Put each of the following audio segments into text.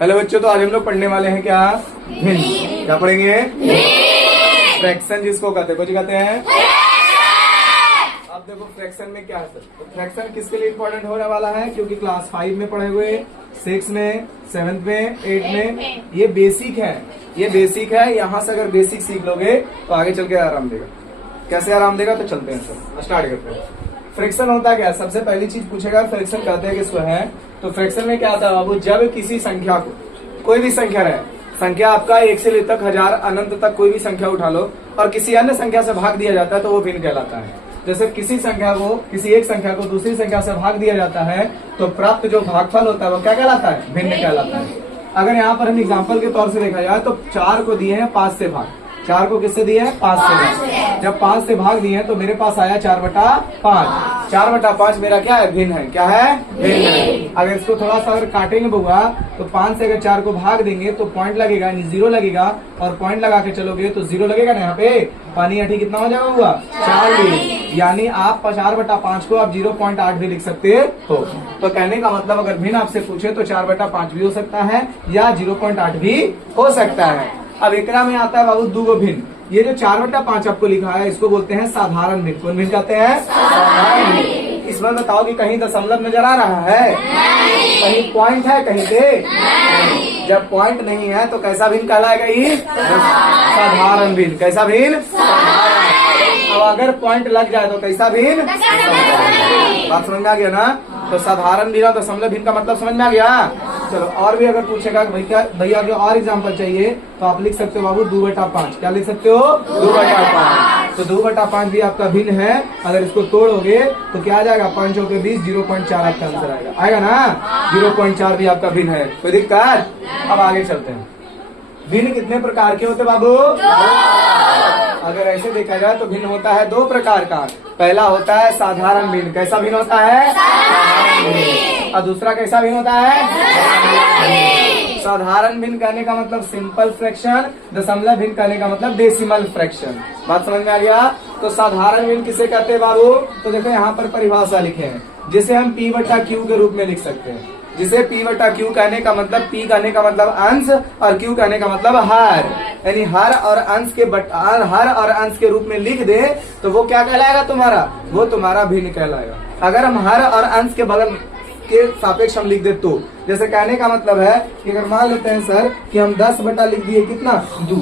Hello बच्चों, तो आज हम लोग पढ़ने वाले हैं क्या? भिन्न। क्या पढ़ेंगे? फ्रैक्शन, जिसको कहते हैं, कुछ कहते हैं। अब देखो फ्रैक्शन में क्या है सर। तो फ्रैक्शन किसके लिए इंपॉर्टेंट होने वाला है? क्योंकि क्लास 5 में पढ़े हुए, 6 में, 7 में, 8 में, ये बेसिक है। ये बेसिक है। यहाँ से अगर बेसिक सीख लोगे तो आगे चल के आराम देगा। कैसे आराम देगा? तो चलते हैं सर, स्टार्ट करते हैं। फ्रैक्शन होता क्या है? सबसे पहली चीज पूछेगा फ्रैक्शन कहते हैं किसको है। तो फ्रैक्शन में क्या आता है बाबू? जब किसी संख्या को, कोई भी संख्या रहे, संख्या आपका 1 से लेकर 1000 अनंत तक कोई भी संख्या उठा लो और किसी अन्य संख्या से भाग दिया जाता है तो वो भिन्न कहलाता है। जैसे किसी संख्या को, किसी एक संख्या को दूसरी संख्या से भाग दिया जाता है तो प्राप्त जो भागफल होता है वो क्या कहलाता है? भिन्न कहलाता है। अगर यहाँ पर हम एग्जाम्पल के तौर से देखा जाए तो 4 को दिए हैं 5 से भाग। 4 को किससे दिए हैं? 5 से भाग। जब 5 से भाग दिए हैं तो मेरे पास आया 4/5। 4/5 मेरा क्या है? भिन्न है। क्या है? भिन्न है। अगर इसको थोड़ा सा अगर काटेंगे बुआ तो 5 से अगर 4 को भाग देंगे तो पॉइंट लगेगा, यानी 0 लगेगा, और पॉइंट लगा के चलोगे तो 0 लगेगा ना यहाँ पे। पानी अठी कितना हो जाएगा हुआ? 40। यानी आप 4/5 को आप 0.8 भी लिख सकते हो। तो कहने का मतलब अगर भिन्न आपसे पूछे तो 4/5 भी हो सकता है या 0.8 भी हो सकता है। अब एकरा में आता है बाबू दूगो भिन्न। ये जो 4/5 आपको लिखा है इसको बोलते हैं साधारण भिन्न। कौन भिन्न कहते हैं? साधारण भिन्न। इसमें बताओ कि कहीं दशमलव नजर आ रहा है? कहीं पॉइंट है कहीं पे? जब पॉइंट नहीं है तो कैसा भिन्न कहलाएगा? ये साधारण भिन्न। कैसा भिन्न? अब अगर पॉइंट लग जाए तो कैसा भिन्न? बात समझ में आ गया ना? तो साधारण भिन्न और दशमलव भिन्न का मतलब समझ में आ गया। चलो और भी अगर पूछेगा भैया जो और एग्जाम्पल चाहिए तो आप लिख सकते हो बाबू 2/5। क्या लिख सकते हो? 2/5। तो 2/5 भी आपका भिन्न है। अगर इसको तोड़ोगे तो क्या आ जाएगा? 5 के बीच 0.4 आपका आंसर आएगा। आएगा ना? 0.4 भी आपका भिन्न है। कोई दिक्कत? अब आगे चलते हैं। भिन्न कितने प्रकार के होते बाबू? अगर ऐसे देखा जाए तो भिन्न होता है 2 प्रकार का। पहला होता है साधारण भिन्न। कैसा भिन्न होता है? साधारण भिन्न। और दूसरा कैसा भिन्न होता है? साधारण भिन्न कहने का मतलब सिंपल फ्रैक्शन, दशमलव भिन्न कहने का मतलब डेसिमल फ्रैक्शन। बात समझ में आ गया? तो साधारण भिन्न किसे कहते हैं बाबू? तो देखो यहाँ पर परिभाषा लिखे हैं, जिसे हम P/Q के रूप में लिख सकते हैं। जिसे P/Q कहने का मतलब, P कहने का मतलब अंश और Q कहने का मतलब हर, यानी हर और अंश के रूप में लिख दे तो वो क्या कहलाएगा तुम्हारा? वो तुम्हारा भिन्न कहलाएगा। अगर हम हर और अंश के बगल के सापेक्ष हम लिख दे तो, जैसे कहने का मतलब है कि अगर मान लेते हैं सर कि हम 10 बटा लिख दिए कितना? 2।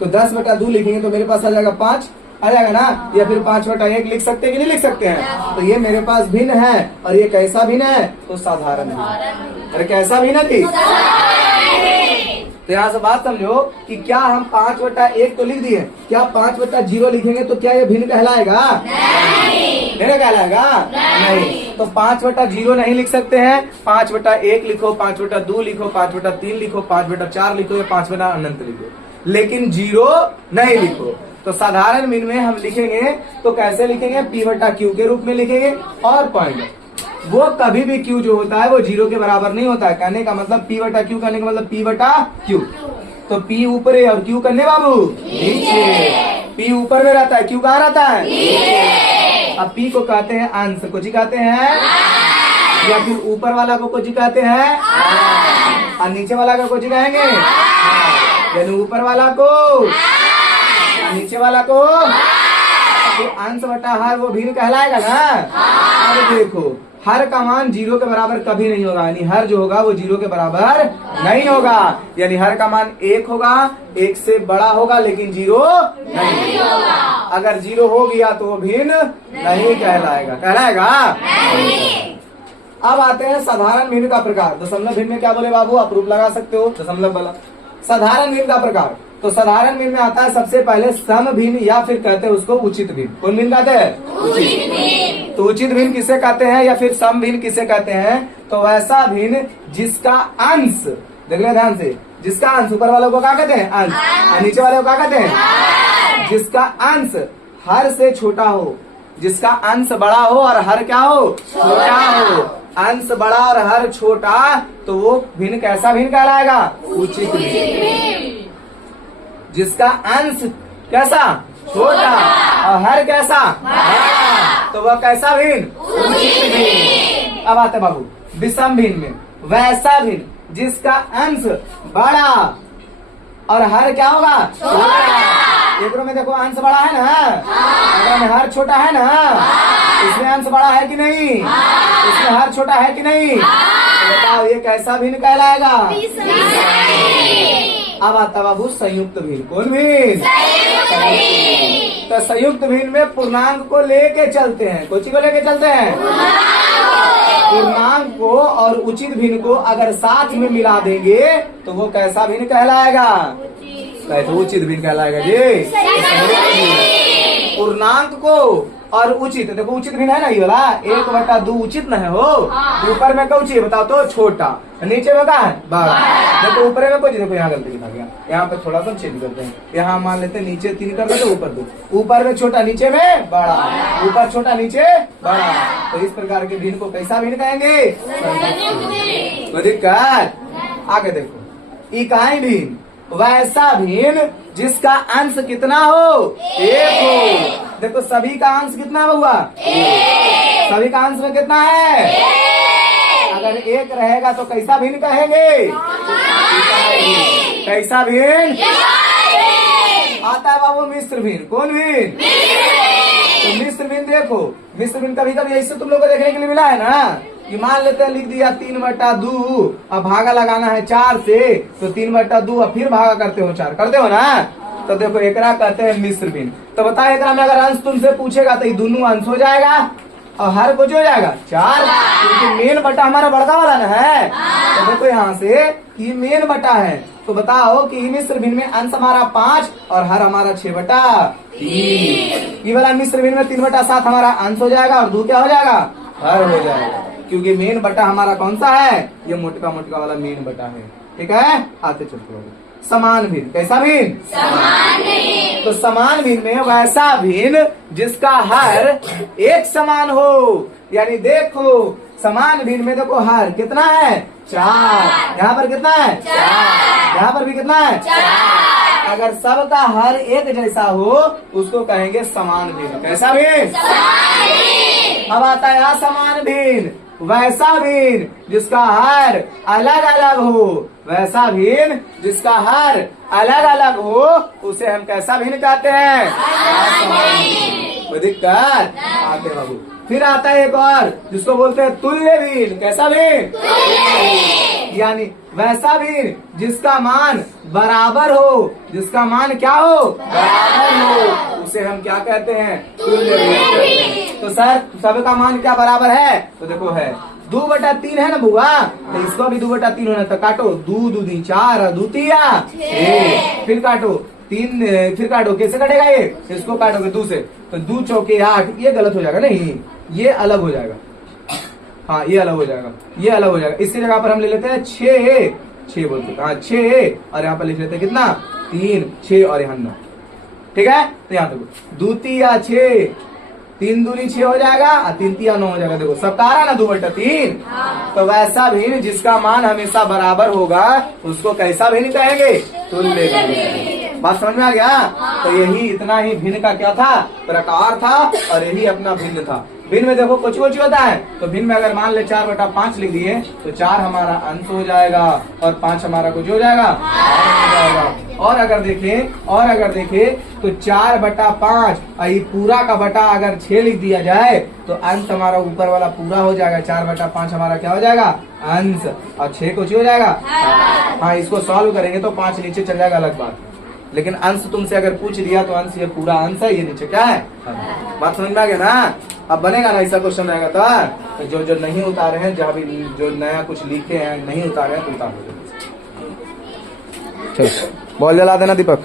तो 10/2 लिखेंगे तो मेरे पास आ जाएगा 5, आ जाएगा ना? या फिर 5/1 लिख सकते हैं कि नहीं लिख सकते हैं? तो ये मेरे पास भिन्न है। और ये कैसा भिन्न है? तो साधारण भिन्न। अरे कैसा भिन्न थी? तो यहाँ से बात समझो कि क्या हम 5/1 तो लिख दिए, क्या 5/0 लिखेंगे तो क्या ये भिन्न कहलाएगा? नहीं कहलाएगा। नहीं। तो 5/0 नहीं लिख सकते हैं। 5/1 लिखो, 5/2 लिखो, 5/3 लिखो, 5/4 लिखो या 5 अनंत लिखो, लेकिन 0 नहीं लिखो। तो साधारण भिन्न में हम लिखेंगे तो कैसे लिखेंगे? P/Q के रूप में लिखेंगे। और पॉइंट वो कभी भी Q जो होता है वो 0 के बराबर नहीं होता है। कहने का मतलब P/Q कहने का मतलब P/Q। तो P ऊपर है और Q करने बाबू नीचे। P ऊपर में रहता है, Q कहाँ रहता है? अब P को कहते हैं अंश, को जी कहते हैं, या फिर ऊपर वाला को जी कहते हैं, और नीचे वाला को जी कहेंगे। यानी ऊपर वाला को, नीचे वाला को, तो अंश बटा हर वो भिन्न कहलाएगा ना? अब देखो हर का मान 0 के बराबर कभी नहीं होगा, यानी हर जो होगा वो 0 के बराबर नहीं होगा। यानी हर का मान 1 होगा, 1 से बड़ा होगा लेकिन 0 नहीं होगा। अगर 0 हो गया तो वो भिन्न नहीं कहलाएगा। कहलाएगा? अब आते हैं साधारण भिन्न का प्रकार। दशमलव भिन्न में क्या बोले बाबू? आप रूप लगा सकते हो दशमलव वाला। साधारण भिन्न का प्रकार, तो साधारण भिन्न में आता है सबसे पहले सम भिन्न, या फिर कहते हैं उसको उचित भिन्न। कौन भिन्न कहते हैं? उचित भिन्न। तो उचित भिन्न किसे कहते हैं या फिर सम भिन्न किसे कहते हैं? तो वैसा भिन्न जिसका अंश, देख ले ध्यान से, जिसका अंश, ऊपर वालों को क्या कहते हैं? अंश। और नीचे वाले को क्या कहते हैं? जिसका अंश हर से छोटा हो, जिसका अंश बड़ा हो और हर क्या हो? छोटा हो। अंश बड़ा और हर छोटा, तो वो भिन्न कैसा भिन्न कहलाएगा? उचित भिन्न। जिसका अंश कैसा? छोटा और हर कैसा? बड़ा, तो वह कैसा भिन्न? उचित भिन्न। अब आते बाबू विषम भिन्न में। वैसा भिन्न जिसका अंश बड़ा और हर क्या होगा, छोटा। एकरो में देखो अंश बड़ा है ना, एकरो में हर छोटा है ना, इसमें अंश बड़ा है कि नहीं, इसमें हर छोटा है कि नहीं, तो बताओ ये कैसा भिन्न कहलाएगा। अब आता बाबू संयुक्त भिन्न। कौन भिन्न, तो संयुक्त भिन्न में पूर्णांक को लेके चलते हैं। कोची को लेके चलते हैं, पूर्णांक को और उचित भिन्न को अगर साथ में मिला देंगे तो वो कैसा भिन्न कहलाएगा, तो उचित भिन्न कहलाएगा जी। पूर्णांक को और उचित, देखो उचित भिन्न है ना ये वाला, 1/2 उचित न है हो, ऊपर में कौची बताओ तो छोटा, नीचे में क्या है बड़ा। देखो ऊपर में कोई, देखो यहाँ गलती लिखा गया, यहाँ पे थोड़ा सा चेंज करते हैं, यहाँ मान लेते हैं नीचे 3 कर देते, ऊपर 2, ऊपर में छोटा नीचे में बड़ा, ऊपर छोटा नीचे बड़ा। तो इस प्रकार के भिन्न को कैसा भिन्न कहेंगे, कोई दिक्कत। आगे देखो इकाई भिन्न, वैसा भिन्न जिसका अंश कितना हो, 1 हो। देखो सभी का अंश कितना हुआ, 1। सभी का अंश में कितना है, अगर 1 रहेगा तो कैसा भिन्न कहेंगे, कैसा भिन्न आता है बाबू, मिश्र भिन्न। कौन भिन्न, तो मिश्र भिन्न। देखो मिश्र भिन्न कभी कभी ऐसे तुम लोग को देखने के लिए मिला है ना, कि मान लेते हैं लिख दिया 3/2, अब भागा लगाना है 4 से, तो 3/2 अब फिर भागा करते हो 4, करते हो ना, तो देखो एकरा कहते हैं मिश्र भिन्न। तो बताओ एकरा में अगर अंश तुमसे पूछेगा तो ये दोनों अंश हो जाएगा और हर कुछ हो जाएगा 4, क्योंकि मेन बटा हमारा बड़का वाला ना है। तो देखो यहाँ से ये मेन बटा है, तो बताओ कि मिश्र भिन्न में अंश हमारा 5 और हर हमारा 6/3। ये वाला मिश्र भिन्न में 3/7 हमारा अंश हो जाएगा और 2 क्या हो जाएगा, हर हो जाएगा, क्योंकि मेन बटा हमारा कौन सा है, ये मोटका मोटका वाला मेन बटा है। ठीक है, आते चलते समान भिन्न। कैसा भिन्न, समान भिन्न। तो समान भिन्न में वैसा भिन्न जिसका हर एक समान हो, यानी देखो समान भिन्न में देखो हर कितना है, 4, यहाँ पर कितना है, 4, यहाँ पर भी कितना है, 4। अगर सबका हर एक जैसा हो उसको कहेंगे समान भिन्न। कैसा भिन्न, अब आता है असमान भिन्न, वैसा भिन्न जिसका हर अलग अलग हो, वैसा भिन्न जिसका हर अलग अलग हो उसे हम कैसा भिन्न कहते हैं, कोई दिक्कत। आते बाबू फिर आता है एक और जिसको बोलते हैं तुल्य भिन्न। कैसा भिन्न, यानी वैसा भिन्न जिसका मान बराबर हो, जिसका मान क्या हो, बराबर हो, उसे हम क्या कहते हैं, तुल्य भिन्न। तो सर सबका मान क्या बराबर है, तो देखो है 2/3 है ना बुआ, तो इसको भी 2/3 होना, तो काटो 2 दूनी 4 और 2 तिया 6, फिर काटो 3, फिर काटो कैसे कटेगा ये, इसको काटोगे 2 से, तो 2 चौके 8, ये गलत हो जाएगा, नहीं ये अलग हो जाएगा, हाँ ये अलग हो जाएगा, ये अलग हो जाएगा। इसकी जगह पर हम ले लेते हैं 6 बोलते हैं, हाँ 6, और यहाँ पर लिख लेते हैं कितना 3, 6 और यहाँ 9। ठीक है, तो यहाँ देखो 2 तिया 6, 3 दूनी 6 हो जाएगा और 3 तिया 9 हो जाएगा। देखो सब आ रहा है ना 2/3। तो वैसा भिन्न जिसका मान हमेशा बराबर होगा उसको कैसा भिन्न कहेंगे, तुल्य भिन्न। बात समझ में आ गया। तो यही इतना ही भिन्न का क्या था, प्रकार था, और यही अपना भिन्न था। भिन्न में देखो कुछ होता है, तो भिन्न में अगर मान ले 4/5 लिख दिए तो 4 हमारा अंश हो जाएगा और 5 हमारा कुछ हो जाएगा, और अगर देखें तो 4/5 और ये पूरा का बटा अगर 6 लिख दिया जाए तो अंश हमारा ऊपर वाला पूरा हो जाएगा, 4/5 हमारा क्या हो जाएगा, अंश, और 6 कुछ हो जाएगा। हाँ इसको सॉल्व करेंगे तो 5 नीचे चल जाएगा, अलग बात, लेकिन अंश तुमसे अगर पूछ दिया तो अंश ये पूरा अंश है, ये नीचे क्या है। बात समझ में आ गया ना। अब बनेगा ना ऐसा क्वेश्चन रहेगा तो जो नहीं उतारे हैं, जहाँ भी जो नया कुछ लिखे हैं नहीं उतारे हैं तो उतार दो। चलो बॉल जला देना दीपक।